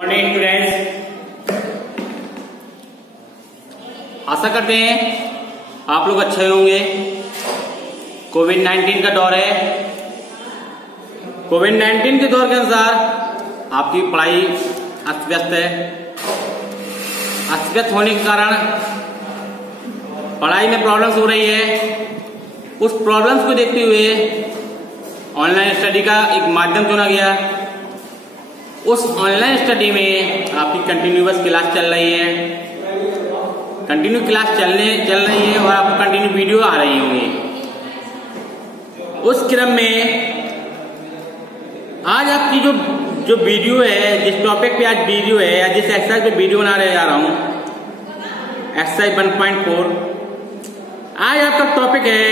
Morning students, आशा करते हैं आप लोग अच्छे होंगे। कोविड-19 का दौर है। कोविड-19 के दौर के अनुसार आपकी पढ़ाई अस्त व्यस्त है। अस्त व्यस्त होने के कारण पढ़ाई में प्रॉब्लम्स हो रही है। उस प्रॉब्लम्स को देखते हुए ऑनलाइन स्टडी का एक माध्यम चुना गया। उस ऑनलाइन स्टडी में आपकी कंटिन्यूअस क्लास चल रही है। कंटिन्यू क्लास चल रही है और आपको कंटिन्यू वीडियो आ रही होंगी। उस क्रम में आज आपकी जो वीडियो है, जिस टॉपिक पे आज वीडियो है या जिस एक्सरसाइज पे वीडियो बनाने जा रहा हूं, एक्सरसाइज 1.4। आज आपका टॉपिक है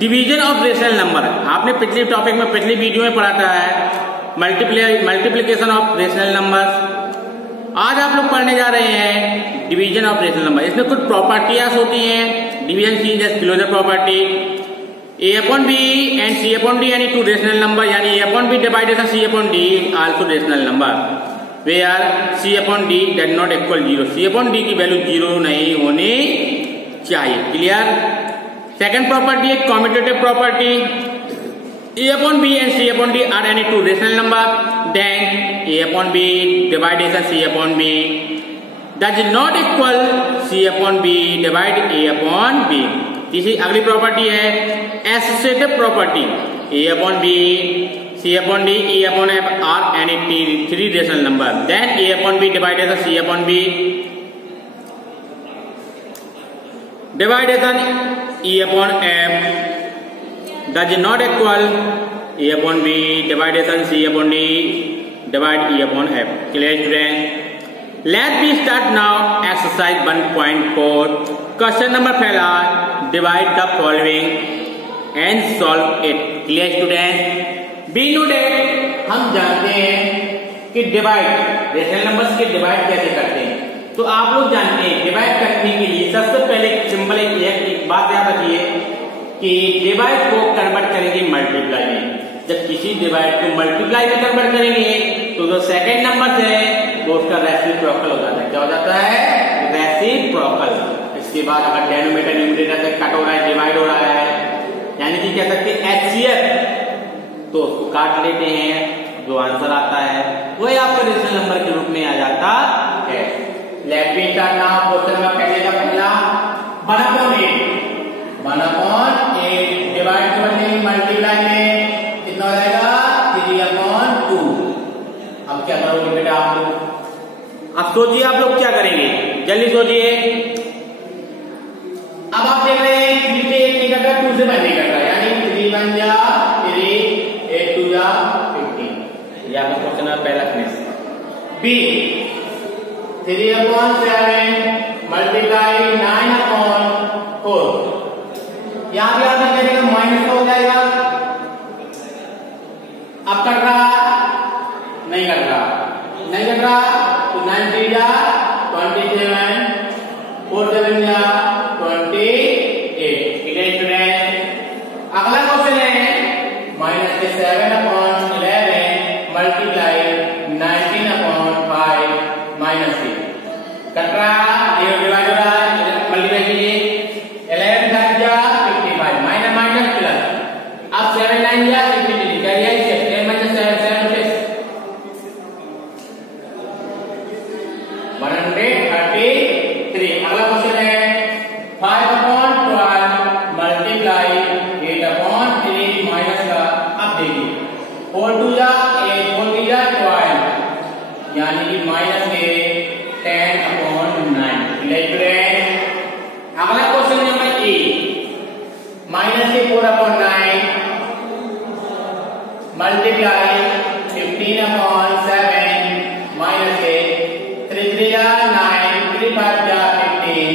डिवीजन ऑफ रेशनल नंबर। आपने पिछले टॉपिक में पिछली वीडियो में पढ़ा था है मल्टीप्लिकेशन ऑफ रेशनल नंबर्स। आज आप लोग पढ़ने जा रहे हैं डिवीजन ऑफ रेशनल नंबर। इसमें कुछ प्रॉपर्टीज होती हैं। डिवीजन की जैसे closure property, a upon b and c upon d यानी टू रेशनल नंबर, यानी a upon b divided c upon d also rational number where c upon d does not equal 0। c upon d की value 0 नहीं होनी चाहिए। Clear. Second property है commutative property. a upon b and c upon d are any two rational number, then a upon b divided c upon b does not equal c upon b divide a upon b। तीसरी अगली property है associative property. a upon b, c upon d, e upon f are any three rational number, then a upon b divided c upon b divided e upon f does not equal a upon b divided c upon d divide e upon f। Clear student? Let me start now exercise 1.4। Question number पहला, divide the following and solve it. Clear student? We know that हम जानते हैं कि divide rational numbers के divide कैसे करते हैं। तो आप लोग जानते हैं डिवाइड करने के लिए सबसे पहले सिंपल एक बात याद रखिए कि डिवाइड को कन्वर्ट करेंगे मल्टीप्लाई में। जब किसी डिवाइड को मल्टीप्लाई में कन्वर्ट करेंगे तो जो सेकंड नंबर है वो उसका रेसिप्रोकल हो जाता है। क्या हो जाता है? रेसिप्रोकल। इसके बाद अगर डेनोमिनेटर न्यूमरेटर से कट हो रहा है, डिवाइड हो रहा है, यानी कि कह सकते हैं HCF, तो उसको काट लेते हैं। जो आंसर आता है वही आपका रेशनल नंबर के रूप में आ जाता है। Let me start now. Question number पहला 1/8 डिवाइड करने मल्टीप्लाई में कितना हो जाएगा? 3/2। अब क्या करोगे बेटा आप लोग? अब सोचिए आप लोग क्या करेंगे, जल्दी सोचिए। अब आप देख रहे हैं 3 से 8 नहीं करता, 2 से 1 नहीं करता, यानी 3 1 जा 3, 8 2 जा 15। यह आपका क्वेश्चन नंबर पहला फिनिश। B 3/7 multiply 9/4। यहां भी आपने करेगा माइनस का हो जाएगा। अब कट रहा नहीं कट रहा तो 9 3 जा 27, 4 7 जा 28। अगला क्वेश्चन है -7/11 मल्टीप्लाई 19/5 -3। कट रहा ये डिवाइड हो रहा है, मल्टीप्लाई कीजिए। 11 5 जा 55 माइनस माइनस प्लस। अब 7 9 जा 53 क्या है? 10 - 7 7 6 133। अगला क्वेश्चन है 5/12 मल्टीप्लाई 8/3 माइनस का। अब देखिए 4 2 जा 8 4 3 जा 12, यानी कि माइनस के 10/9। अगला क्वेश्चन नंबर ए माइनस के 4/9 मल्टीप्लाई 15/7 माइनस के 3 3 जा 9 3 5 जा 15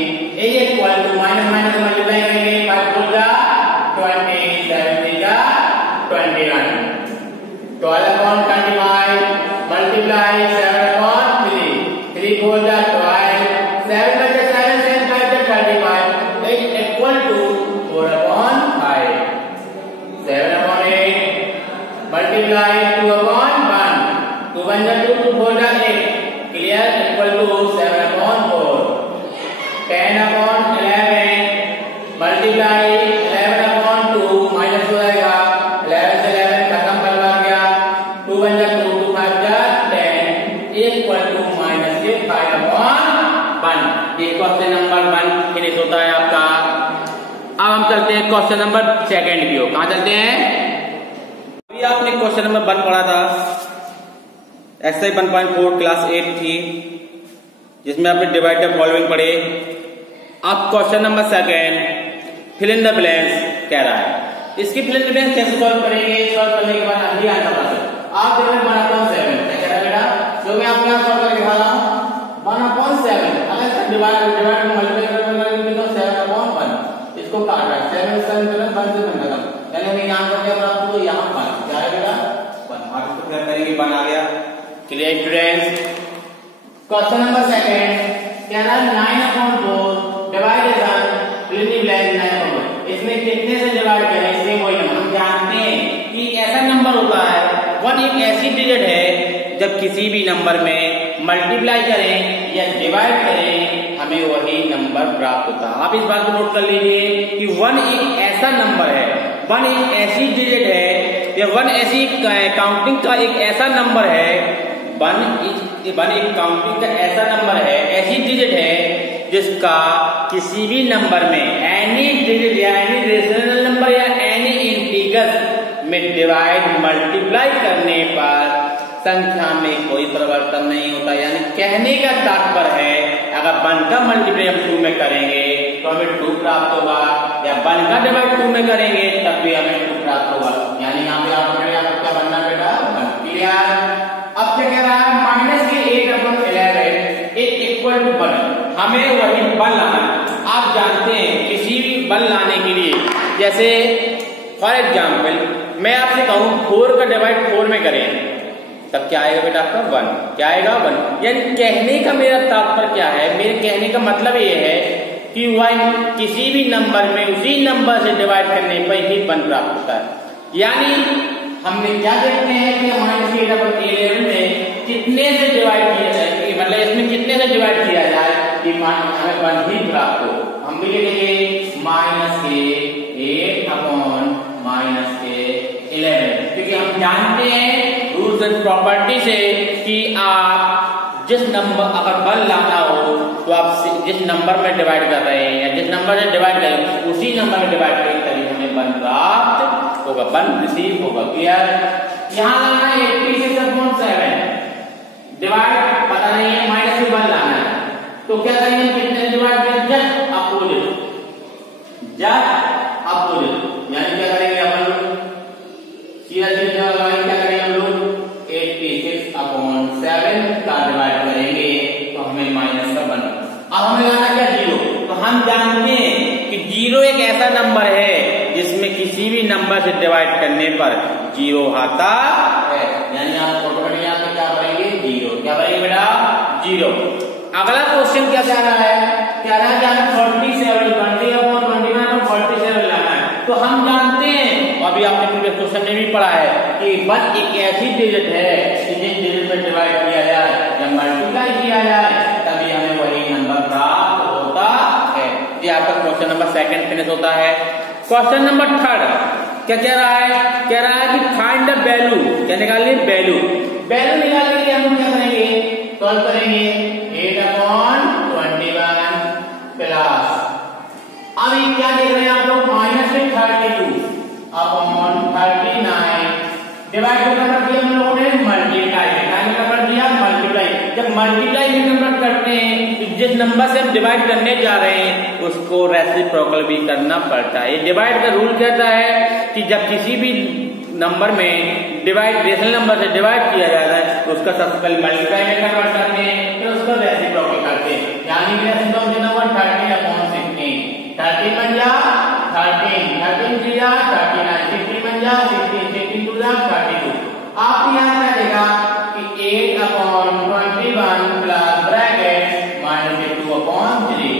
equal to minus minus multiply करेंगे 5 4 जा 20 7 3 जा 21। 12/25 मल्टीप्लाई 7/3 3 4 जा 12 7 7 7 5 35 इक्वल टू 4/5। 7/8 मल्टीप्लाई 2/1 2 1 जा 2 2 4 जा 8 clear, equal to 7/4 10/11 multiply 11/2 minus हो जाएगा 11 से 11 खत्म करवा गया 2 1 जा 2 2 5 जा 10 इक्वल टू माइनस के 5/1। ये क्वेश्चन नंबर 1 फिनिश होता है आपका। अब हम चलते हैं क्वेश्चन नंबर सेकंड की ओर। कहां चलते हैं? अभी आपने क्वेश्चन नंबर 1 पढ़ा था, एक्सरसाइज 1.4 क्लास 8 थी, जिसमें आपने डिवाइड द फॉलोइंग पढ़े। अब question number second fill in the blanks कह रहा है। इसकी फिल इन द ब्लैंक्स कैसे सॉल्व करेंगे? सॉल्व करने के बाद अभी आंसर बता सकते। आप देख रहे हैं 1/7 क्या कह रहा है बेटा, जो मैं आपको यहां सॉल्व करके दिखा रहा हूं 1/7 अगर इसका डिवाइड मल्टीप्लाई करेंगे तो 7/1 इसको काटा 7 7 1 से बन गया, यानी मैं यहां करके आपको तो यहां 1 क्या आएगा 1। आप इसको क्या करेंगे 1 आ गया। Clear students? Question number second कह रहा है 9/4 डिवाइडेड फिल ब्लैंक 9/4 इसमें कितने से डिवाइड करें? इसमें वही नंबर हम जानते हैं कि ऐसा नंबर होता है 1 एक ऐसी डिजिट है जब किसी भी नंबर में मल्टीप्लाई करें या डिवाइड करें हमें वही नंबर प्राप्त होता है। आप इस बात को नोट कर लीजिए कि 1 एक ऐसा नंबर है, 1 एक ऐसी डिजिट है या 1 ऐसी काउंटिंग का एक ऐसा नंबर है, 1 एक काउंटिंग का ऐसा नंबर है, ऐसी डिजिट है जिसका किसी भी नंबर में एनी डिजिट या एनी रेशनल नंबर या एनी इंटीजर में डिवाइड मल्टीप्लाई करने पर संख्या में कोई परिवर्तन नहीं होता। यानी कहने का तात्पर्य है अगर 1 का मल्टीप्लाई हम 2 में करेंगे तो हमें 2 प्राप्त होगा, या 1 का डिवाइड 2 में करेंगे तब भी हमें 2 प्राप्त होगा। यानी यहाँ पे आपको क्या बनना बेटा 1। क्लियर? अब क्या कह रहा है माइनस के 8/11 इक्वल टू 1 हमें वही 1 लाना है। आप जानते हैं किसी भी 1 लाने के लिए, जैसे फॉर एग्जाम्पल मैं आपसे कहूं 4 का डिवाइड 4 में करें तब क्या आएगा बेटा आपका 1। क्या आएगा 1। यानी कहने का मेरा तात्पर्य क्या है, मेरे कहने का मतलब ये है कि 1 किसी भी नंबर में उसी नंबर से डिवाइड करने पर ही 1 प्राप्त होता है। यानी हमने क्या देखते हैं कि -8/11 में कितने से डिवाइड किया जाए, मतलब इसमें कितने से डिवाइड किया जाए कि हमें 1 ही प्राप्त हो। हम भी लिखेंगे -8/11, क्योंकि हम जानते हैं रूल्स एंड प्रॉपर्टी से कि आप जिस नंबर अगर 1 लाना हो तो आप जिस नंबर में डिवाइड कर रहे हैं या जिस नंबर से डिवाइड करें उसी नंबर में डिवाइड करें तभी हमें 1 प्राप्त होगा, 1 रिसीव होगा। क्लियर? यहाँ लाना 86/7 डिवाइड पता नहीं है, माइनस में 1 लाना है तो क्या करेंगे कितने डिवाइड करें जस्ट अपोजिट, यानी क्या करेंगे अपन सीधा सीधा क्या करेंगे हम लोग 86/7 का डिवाइड करेंगे तो हमें माइनस का 1। अब हमें लाना क्या 0, तो हम जानते हैं कि 0 एक ऐसा नंबर है जिसमें किसी भी नंबर से डिवाइड करने पर 0 आता है। यानी आप ऑटोमेटिक यहाँ पे क्या करेंगे 0। क्या करेंगे बेटा 0। अगला क्वेश्चन क्या कह रहा है, कह रहा है कि हमें 47 लाना है। तो हम जानते हैं अभी आपने प्रीवियस क्वेश्चन में भी पढ़ा है कि 1 एक ऐसी डिजिट है कि जिस डिजिट में डिवाइड किया जाए या मल्टीप्लाई किया जाए तभी हमें वही नंबर प्राप्त होता है। ये आपका क्वेश्चन नंबर सेकंड फिनिश होता है। क्वेश्चन नंबर थर्ड क्या कह रहा है, कह रहा है कि फाइंड द वैल्यू, क्या निकालिए वैल्यू निकालने के लिए हम क्या करेंगे सॉल्व करेंगे 8/21 प्लस, अभी क्या देख रहे हैं आप लोग -32/39 डिवाइड कर दिया हम लोगों ने मल्टीप्लाई कर दिया मल्टीप्लाई। जब मल्टीप्लाई में कन्वर्ट करते हैं तो जिस नंबर से हम डिवाइड करने जा रहे हैं उसको रेसिप्रोकल भी करना पड़ता है। ये डिवाइड का रूल कहता है कि जब किसी भी नंबर में डिवाइड रेशनल नंबर से डिवाइड किया जाता है तो उसका सबसे पहले मल्टीप्लाई में कन्वर्ट करते हैं फिर उसको रेसिप्रोकल करते हैं। यानी कि रेसिप्रोकल कितना हुआ 13/16 13 बन जा 13 3 जा 39 60 बन जा 16 2 जा 32। आप यहाँ क्या देगा कि 8/21 प्लस ब्रैकेट -2/3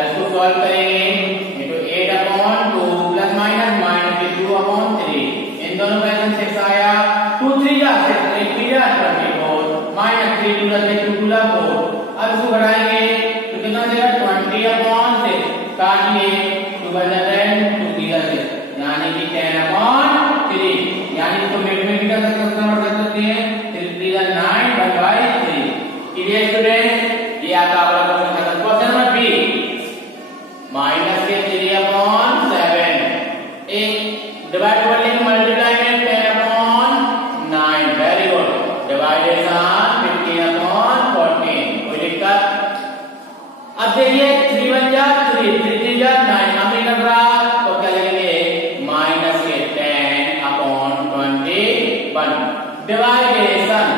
इसको सॉल्व करेंगे तो 8/2 प्लस माइनस -2/3 इन दोनों का आंसर 6 आया। 2 3 जा 6 3 जा 24 -3 2 4 कन्वर्ट कर सकते हैं, 3 3 जा 9 1/3। क्लियर स्टूडेंट, ये आपका अगला क्वेश्चन खत्म। क्वेश्चन नंबर बी, माइनस के 3/7 एक डिवाइड करने की मल्टीप्लाई में 10/9। Very good, डिवाइडेशन 15/14। कोई दिक्कत? अब देखिए 3 1 जा 3 3 3 जा 9, हम नहीं कर रहा तो क्या लिखेंगे, माइनस के 10/21 डिवाइडेशन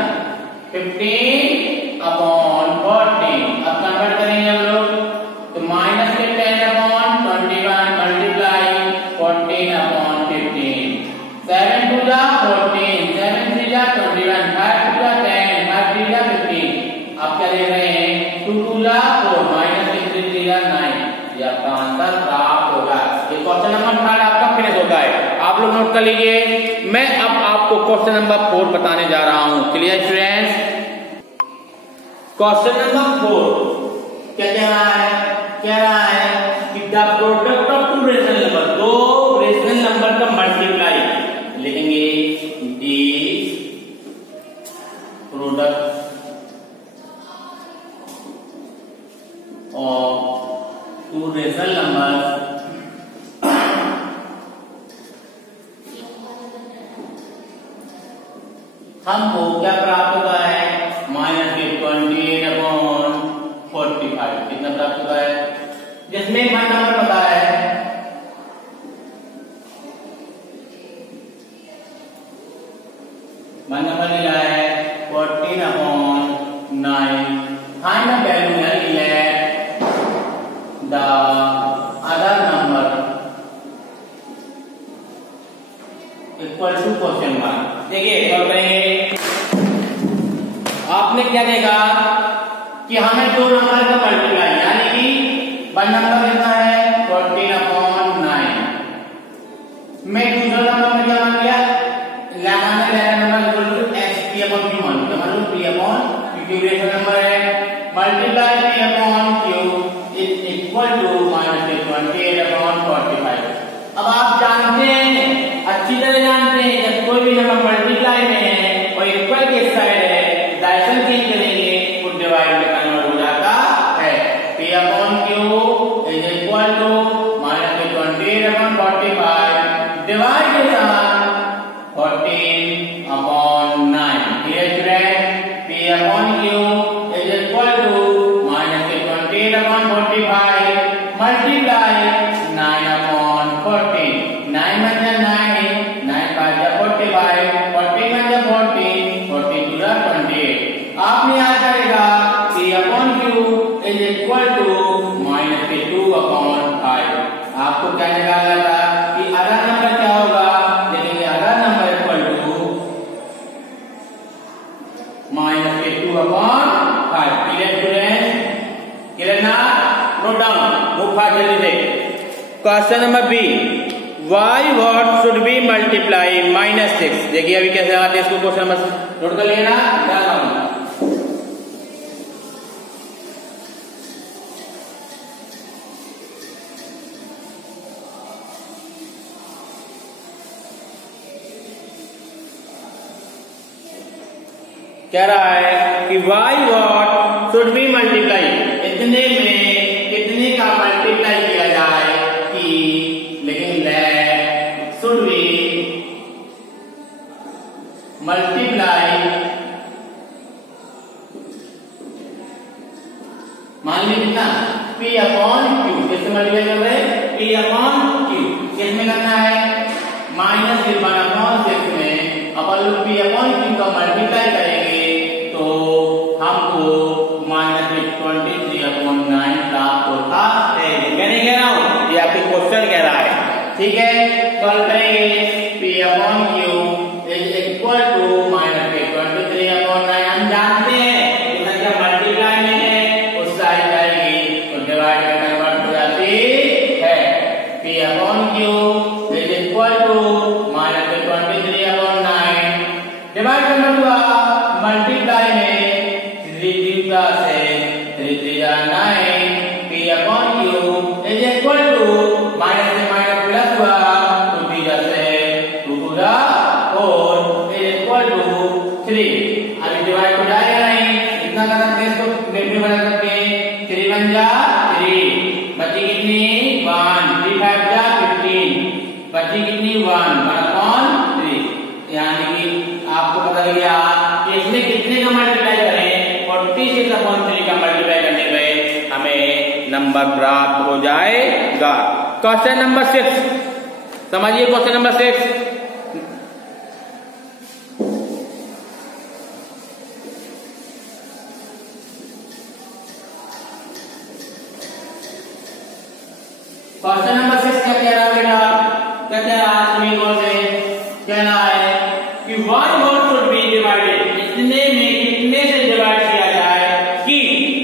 15/14। अब कन्वर्ट करेंगे हम लोग, तो माइनस के 10/21 मल्टीप्लाई 14/15। 7 2 जा 14, 7 3 जा 21, 5 2 जा 10, 5 3 जा 15। अब क्या ले रहे हैं, 2 2 जा 4, माइनस के 3 3 जा 9। ये आपका आंसर प्राप्त होगा। ये क्वेश्चन नंबर 3 आपका फिनिश होता है। आप लोग नोट कर लीजिए। मैं अब आपको क्वेश्चन नंबर 4 बताने जा रहा हूं। क्लियर स्टूडेंट्स, क्वेश्चन नंबर 4 क्या कह रहा है? कह रहा है कि the product of two rational number, दो रेशनल नंबर का मल्टीप्लाई लिखेंगे, is product of two rational number हमको क्या प्राप्त होता है, माइनस के 28/45। कितना प्राप्त होता है, जिसमें एक नंबर पता है, नंबर लिया है 14/9। फाइंड द वैल्यू है, let the other number equal to question mark. देखिए सॉल्व करेंगे। आपने क्या देखा कि हमें दो नंबर का मल्टीप्लाई, यानी कि वन नंबर कितना है 14/9। मैं दूसरा नंबर में क्या मान लिया, नंबर है multiply P/Q is equal to -28/45। अब आप जानते हैं, अच्छी तरह जानते हैं, जब कोई भी नंबर मल्टीप्लाई में है और इक्वल के साइड है, डायरेक्शन चेंज करेंगे तो डिवाइड में कन्वर्ट हो जाता है। P/Q is equal to -28/45 divide के साथ 14/9। Clear student, P/Q is equal to -28/45 multiply 9/14। 9 1 जा 9, 9 5 जा 45, 40 1 जा 40, 40 2 जा 28। आपने याद करेगा P/Q इज इक्वल टू -2/5। आपको क्या निकालना था कि अदर नंबर क्या होगा, लेकिन other number equal to -2/5। Clear student, clear ना? नोट डाउन, मूव फास्ट जल्दी से। Question number B, y what should be multiply -6। देखिए अभी कैसे आते हैं इसको, क्वेश्चन नंबर नोट कर लेना। कह रहा है कि y what should be multiply, इतने में कितने का मल्टीप्लाई किया जाए कि, लेकिन let should be multiply, मान लीजिए कितना P/Q, किससे मल्टीप्लाई कर रहे हैं, P/Q। किसमें करना है, -1/6 में अपन लोग P/Q का मल्टीप्लाई करेंगे तो हमको -23/9 प्राप्त होता है। मैं नहीं कह रहा हूं, ये आपके क्वेश्चन कह रहा है। ठीक है, सॉल्व करेंगे। P/Q is equal to -23/9। हम जानते हैं संख्या मल्टीप्लाई में है, उस साइड जाएगी तो डिवाइड में कन्वर्ट हो जाती है। P/Q is equal to -23/9 divide करना हुआ मल्टीप्लाई में 3 3 से 3 3 जा 9। P/Q is equal to minus से माइनस प्लस हुआ 2 3 से 2 2 जा 4 इज इक्वल 3। अभी डिवाइड हो जाएगा नहीं, इतना कर सकते हैं, इसको मिनट में बना सकते हैं। 3 1 जा 3, बची कितनी 1, 3 5 जा 15, बची कितनी 1 1/3। यानी कि आपको पता लग गया कि इसमें कितने का मल्टीप्लाई करें, 46/3 का मल्टीप्लाई करने पे हमें नंबर प्राप्त हो जाएगा। क्वेश्चन नंबर 6 समझिए। क्वेश्चन नंबर 6, क्वेश्चन नंबर 6 क्या कह रहा है बेटा? क्या कह रहा है? सभी को से कहना है कि one whole should be divided, इतने में कितने से डिवाइड किया जाए कि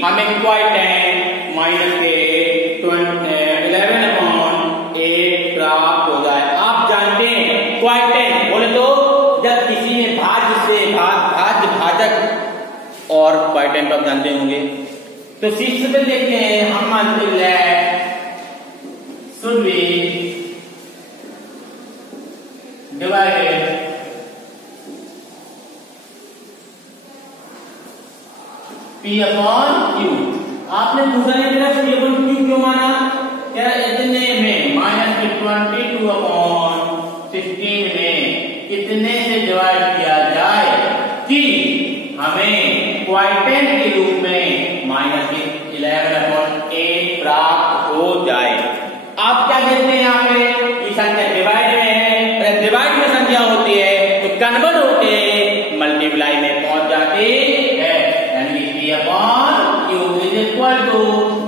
हमें क्वॉटिएंट माइनस के 11/8 प्राप्त हो जाए। आप जानते हैं क्वॉटिएंट बोले तो जब किसी में भाज्य से भाज्य भाजक और क्वॉटिएंट आप जानते होंगे। तो शीर्ष पे देखते हैं, हम मानते हैं should be divided P upon Q। आपने पूछा नहीं मेरा P upon Q क्यों माना? क्या इतने में -22/16 में कितने से डिवाइड किया जाए कि हमें क्वॉटिएंट के रूप में -11/8 प्राप्त हो जाए। आप क्या देखते हैं यहाँ पे ये संख्या डिवाइड में है, डिवाइड में संख्या होती है तो कन्वर्ट होके मल्टीप्लाई में पहुंच जाती है। यानी कि P upon Q is equal to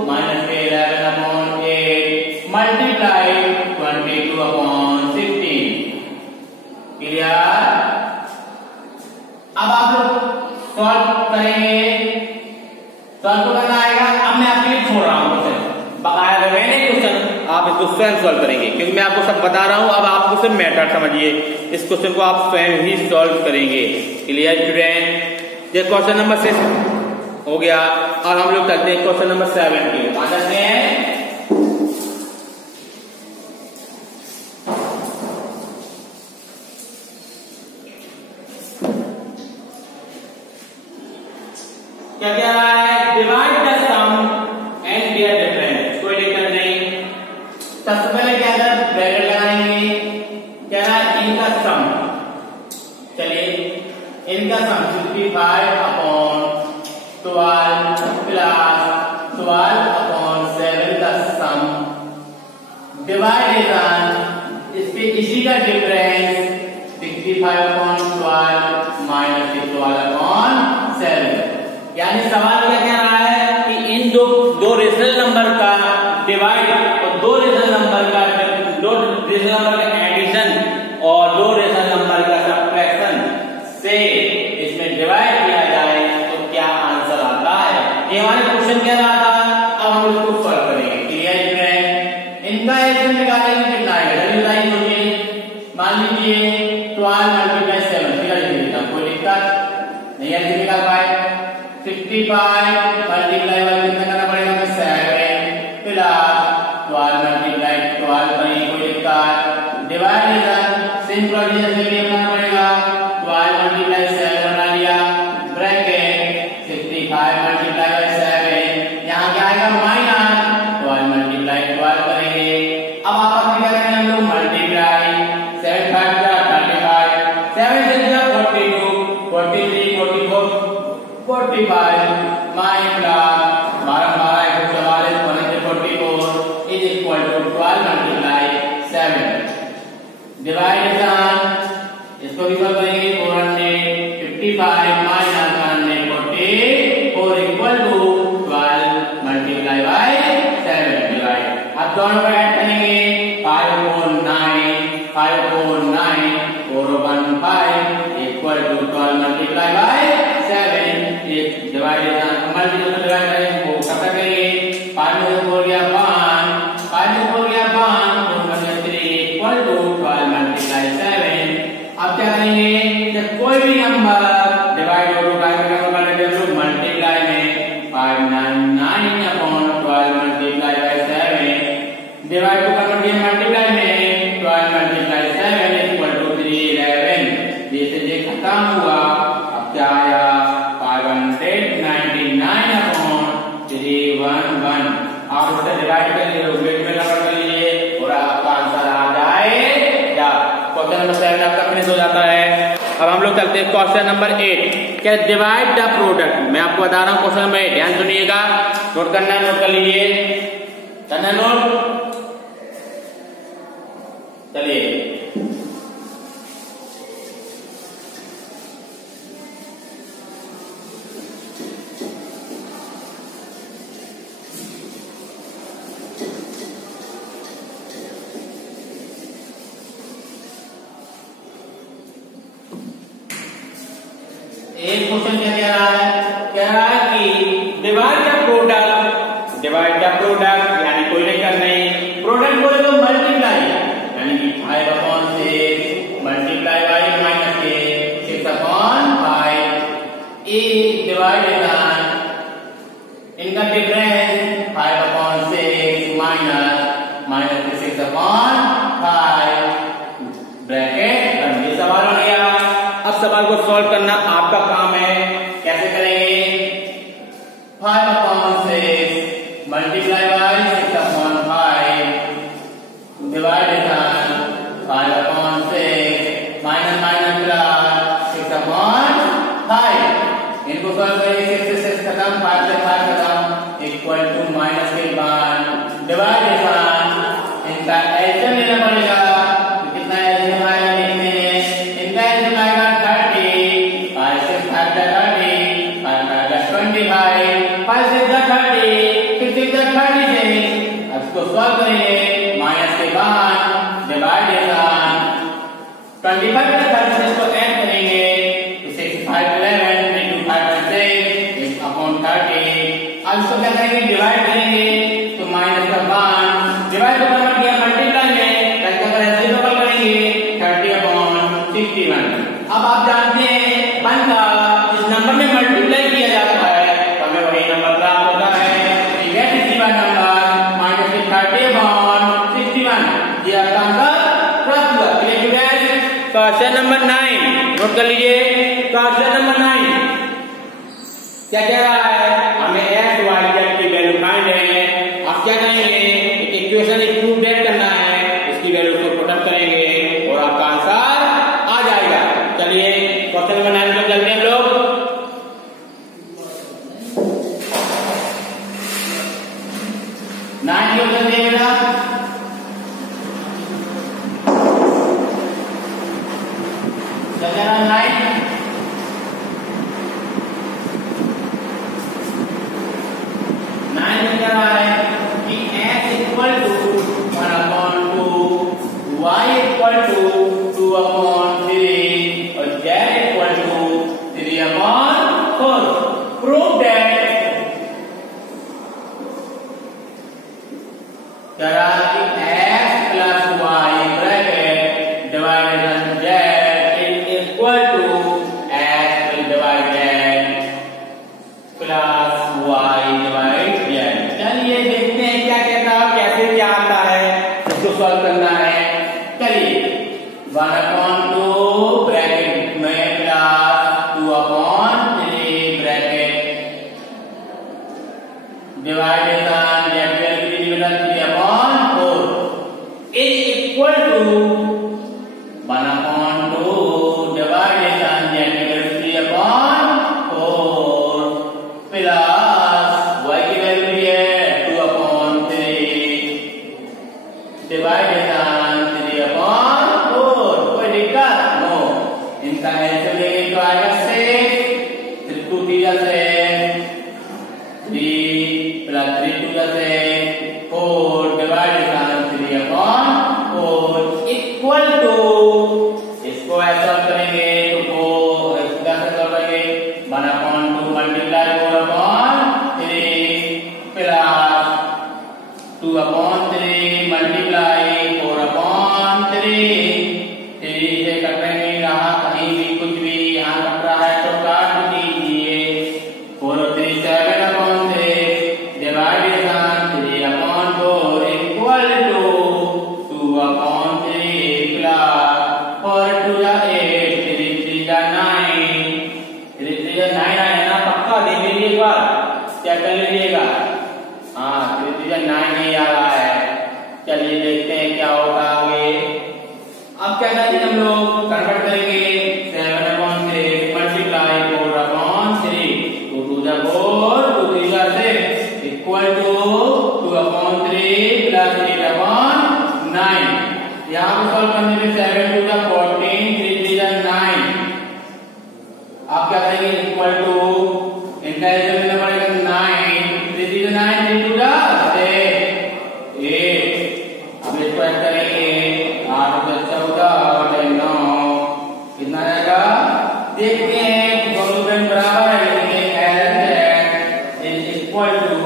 -11/8 multiply 22/16। Clear? अब आप लोग सॉल्व करेंगे, सॉल्व करना आएगा। अब मैं आपके लिए छोड़ रहा हूं बकाया मैंने क्वेश्चन, आप इसको स्वयं सॉल्व करेंगे क्योंकि मैं आपको सब बता रहा हूं। अब आप सिर्फ मेथड समझिए, इस क्वेश्चन को आप स्वयं ही सॉल्व करेंगे। Clear student? ये क्वेश्चन नंबर 6 हो गया और हम लोग चलते हैं क्वेश्चन नंबर 7 की। आ जाते हैं क्या कह रहा है? Divide the sum and their difference. कोई दिक्कत नहीं। सबसे पहले क्या कर ब्रैकेट लगाएंगे, क्या है इनका सम। चलिए इनका सम 55/12 प्लस 12/7 का सम डिवाइडेशन इसके इसी का डिफरेंस 65/12 माइनस 12/7। यानी सवाल क्या कह रहा है कि इन दो रेशनल नंबर का डिवाइड और दो रेशनल नंबर का एडिशन और दो रेशनल नंबर का सब्ट्रैक्शन से इसमें डिवाइड किया जाए तो क्या आंसर आता है। ये हमारे क्वेश्चन कह रहा था। अब हम इसको सॉल्व करेंगे। क्लियर है? इनका एडिशन निकालेंगे कितना आएगा जल्दी बताइए। मान लीजिए 12 × 7 कोई दिक्कत नहीं है, निकाल पाए। 65 मल्टीप्लाई वाला कितना करना पड़ेगा? 7 प्लस 12 मल्टीप्लाई 12 करेंगे, कोई दिक्कत। डिवाइडेशन सिंपल डिवीजन के लिए करना पड़ेगा। 12 मल्टीप्लाई 7 बना लिया, ब्रैकेट 65 मल्टीप्लाई 7, यहाँ क्या आएगा माइनस 12 मल्टीप्लाई 12 करेंगे। अब आपस में क्या करेंगे हम लोग? मल्टीप्लाई 7 5 35, 7 से 42 43 44 45 minus 12 44 is equal to 12 multiply 7। डिवाइडेशन इसको भी कर देंगे 455 minus 144 equal to 12 multiply by 7 divide. अब दोनों को ऐड करेंगे 5 4 9 5 4 9 4 1 5 इक्वल टू 12 मल्टीप्लाई बाय 7। ये डिवाइडेशन मल्टीप्लाई डिवाइड करेंगे वो कब तक करेंगे? 5 में 4 गया 5 5 में 4 गया 5 2 में 3 इक्वल टू 12 मल्टीप्लाई 7। अब क्या करेंगे? जब कोई भी नंबर डिवाइड हो तो मल्टीप्लाई में 599 अपॉन 12 मल्टीप्लाई बाय 7 डिवाइड को कन्वर्ट किया मल्टीप्लाई में 12 मल्टीप्लाई 7 इक्वल टू 311। जैसे ये खत्म हुआ अब क्या डिवाइड कर लीजिए, ब्रैकेट में कन्वर्ट कर लीजिए और आपका आंसर आ जाएगा। क्वेश्चन नंबर 7 आपका फिनिश हो जाता है। अब हम लोग चलते हैं क्वेश्चन नंबर 8। क्या डिवाइड द प्रोडक्ट। मैं आपको बता रहा हूँ क्वेश्चन में, ध्यान सुनिएगा, नोट करना है, नोट कर लीजिए, करना नोट। चलिए एक क्वेश्चन क्या कह रहा है, कह रहा है कि डिवाइड द प्रोडक्ट यानी कोई लेकर नहीं, प्रोडक्ट बोले तो मल्टीप्लाई यानी कि 5/6 multiply by -6/5 A divided by इनका डिफरेंस 5/6 माइनस 6/5 ब्रैकेट। ये सवाल हो गया। अब सवाल को सॉल्व करना आपका काम है। कैसे करेंगे, 5/6 multiply by 6/5 divided by 5/6 minus minus plus 6/5। इनको सॉल्व करेंगे, 6 से 6 खत्म, 5 से 5 खत्म, इक्वल टू माइनस के बाद डिवाइडेड बाय इनका एलसीएम लेना पड़ेगा। कितना एलसीएम आएगा देखते हैं। इनका एलसीएम आएगा 30, 5 से 5 30, 5 25, 5 से 30, 6 से 36। अब इसको सॉल्व करेंगे, माइनस के बाद डिवाइडेड बाय 25 के 36 को ऐड करेंगे तो 6 5 11 3 2 5 6 इस अपॉन 30। अब इसको क्या करेंगे, डिवाइड करेंगे तो माइनस का बाद डिवाइड को कन्वर्ट किया मल्टीप्लाई में, क्या करेंगे, सिंपल करेंगे 30/61। अब आप जानते हैं 1 का इस नंबर में मल्टीप्लाई किया जाता है तो हमें वही नंबर प्राप्त होता है। तो ये किसी नंबर माइनस 30/61 ये आपका आंसर प्राप्त हुआ। क्वेश्चन नंबर 9 नोट कर लीजिए। क्वेश्चन नंबर 9 क्या कह रहा है, हमें x y z की वैल्यू फाइंड है। आप क्या करेंगे, एक इक्वेशन प्रूव करना है, इसकी वैल्यू को पुट अप करेंगे और आपका आंसर आ जाएगा। चलिए क्वेश्चन नंबर 9 में चलते हैं लोग। नाइन क्वेश्चन देखना, चलना 9 में क्या रहा है कि x equal to 1/2, y equal to 2/3 और z equal to 3/4। Prove that क्या रहा है कि x plus y bracket divided z equal to x divided plus y divide z। चलिए देखते हैं क्या कहता है, कैसे क्या आता है, इसको सॉल्व करना है। चलिए 1/2 ब्रैकेट में plus 2/3 bracket divided by z divided 3/4 is equal to 1/2 divided by z divided 3/4 plus y की वैल्यू है 2/3 डिवाइडेड बाय 3/4। कोई दिक्कत नो। इनका एलसीएम लेंगे तो आएगा 6 2 3 से 3 प्लस 3 2 से 4 डिवाइडेड बाय 3/4 इक्वल टू, इसको ऐसा करेंगे तो 4 इसका ऐसा करेंगे 1/2 मल्टीप्लाई 4/3 प्लस 2/3 मल्टीप्लाई 4/3 से कटेंगे, रहा कहीं भी कुछ भी यहाँ कट करेंगे इक्वल टू इनका ऐसे मिलना पड़ेगा 9 3 to 9 3 to 8 अब इसको ऐड करेंगे 8 to 14 9 कितना आएगा देखते हैं दोनों फ्रेंड बराबर है लेकिन L is equal to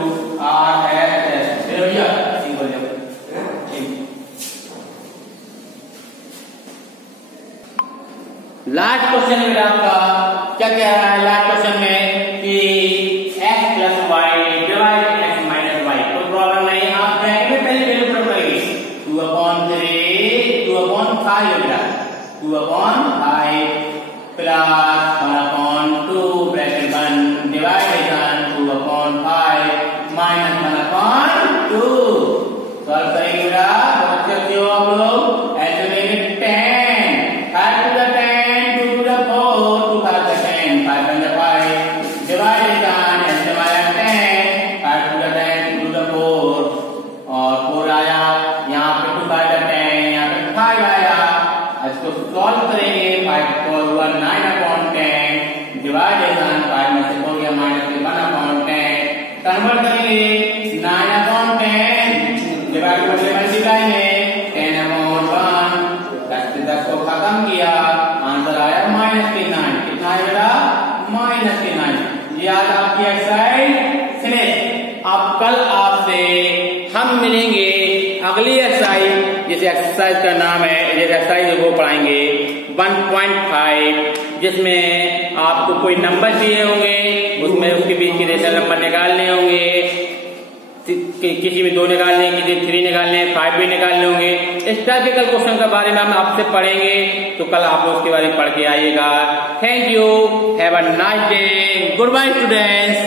R S भैया इक्वल टू लास्ट क्वेश्चन में आपका क्या कह रहा है लास्ट क्वेश्चन में कि x plus Y divide x minus Y कोई प्रॉब्लम नहीं आप ब्रैकेट में पहले वैल्यू पुट करेंगे 2/3 2/5 बेटा 2/5 प्लस 1/2 ब्रैकेट बंद डिवाइडेशन 2/5 माइनस 1/2 सॉल्व करेंगे बेटा समझ सकते हो आप लोग ऐसे लेंगे 10 5 to the 10 2 to the 4 2 5 to the 10 5 to the 5 डिवाइडेशन ऐसे हमारा 10 5 to the 10 2 to the 4 और 4 आया यहाँ पे 2 5 to 10 यहाँ पे 5 आया इसको सॉल्व करेंगे 5 4 हुआ 9/10 डिवाइडेशन 5 में से 4 गया माइनस 1/10 कन्वर्ट करेंगे 9/10 डिवाइड करके मल्टीप्लाई में 10/1 10 को खत्म किया आंसर आया -9 कितना आएगा -9 ये आज आपकी एक्सरसाइज फिनिश अब कल आपसे हम मिलेंगे अगली एक्सरसाइज जिस एक्सरसाइज का नाम है ये एक्सरसाइज वो पढ़ाएंगे 1.5 जिसमें आपको कोई नंबर दिए होंगे उसमें उसके बीच के रेशनल नंबर निकालने होंगे किसी में 2 निकालने किसी 3 निकालने 5 भी निकालने होंगे इस टाइप के कल क्वेश्चन के बारे में हम आपसे पढ़ेंगे तो कल आप उसके बारे में पढ़ के आइएगा thank you have a nice day goodbye students.